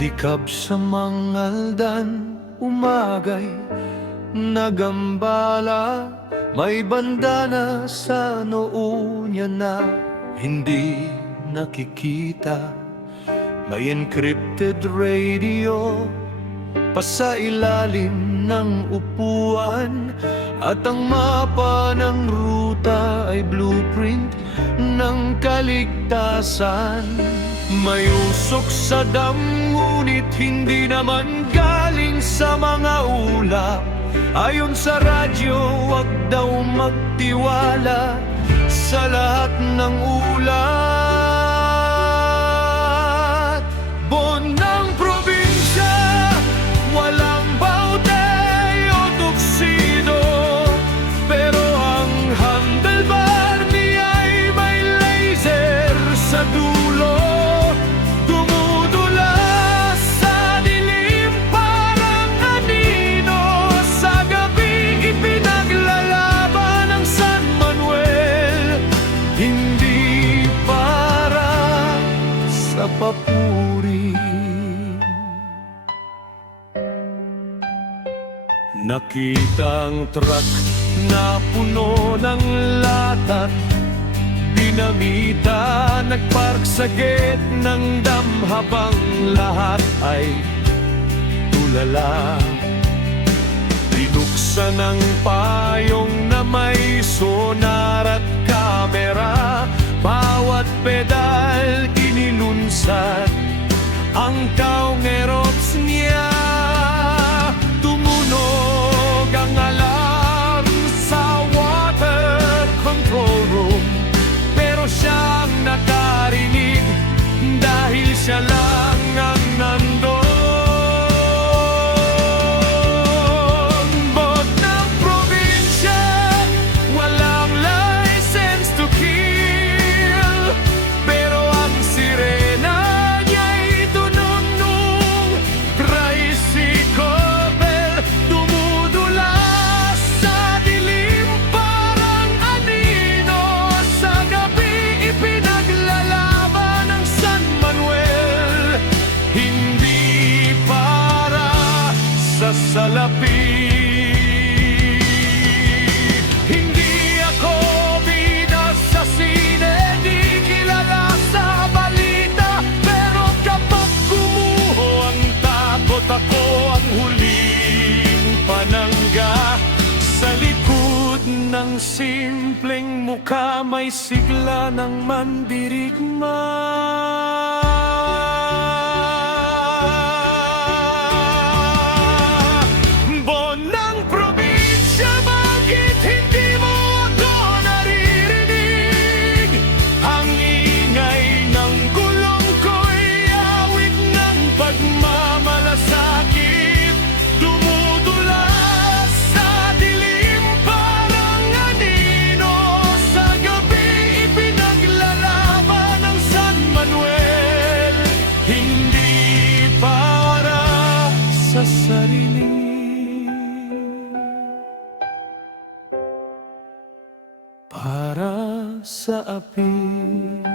Dikab sa mangaldan, umagay nagambala. May bandana sa noo niya na hindi nakikita. May encrypted radio pa sa ilalim ng upuan. At ang mapa ng ruta ay blueprint ng kaligtasan. May usok sa dam, ngunit hindi naman galing sa mga ulap. Ayon sa radyo, wag daw magtiwala sa lahat ng ulat. Bon ng probinsya, walang baute o tuksido, pero ang handlebar niya ay may laser sa dulo. Dumudulas sa dilim parang anino, sa gabi ipinaglalaban ng San Manuel. Hindi para sa papuri. Nakitang truck na puno ng latat, dinamita, nagpark sa gate ng dam habang lahat ay tulala. Binuksan ang payong na may sonar at kamera, bawat pedal inilunsad ang kaungerops niya. Tumunog ang alarm sa water control room, pero siyang nakarinig dahil siya lang ang nandun. Bot ng probinsya, walang license to kill, pero ang sirena niya'y tunog nung tricycle bell. Dumudulas sa dilim parang anino, sa gabi ipinaglalaban ng San Manuel. Hindi para sa salapi. Hindi ako bida sa sine, di kilala sa balita, pero kapag gumuho ang takot, ako ang huling panangga. Sa likod ng simpleng mukha may sigla ng mandirigma. Bon ng probinsya, bakit hindi mo ako naririnig? Ang ingay ng gulong ko'y awit ng pagmamalasakit. Dumudulas sa dilim parang anino, sa gabi ipinaglalaban ng San Manuel. Hindi para sa sarili, para sa api.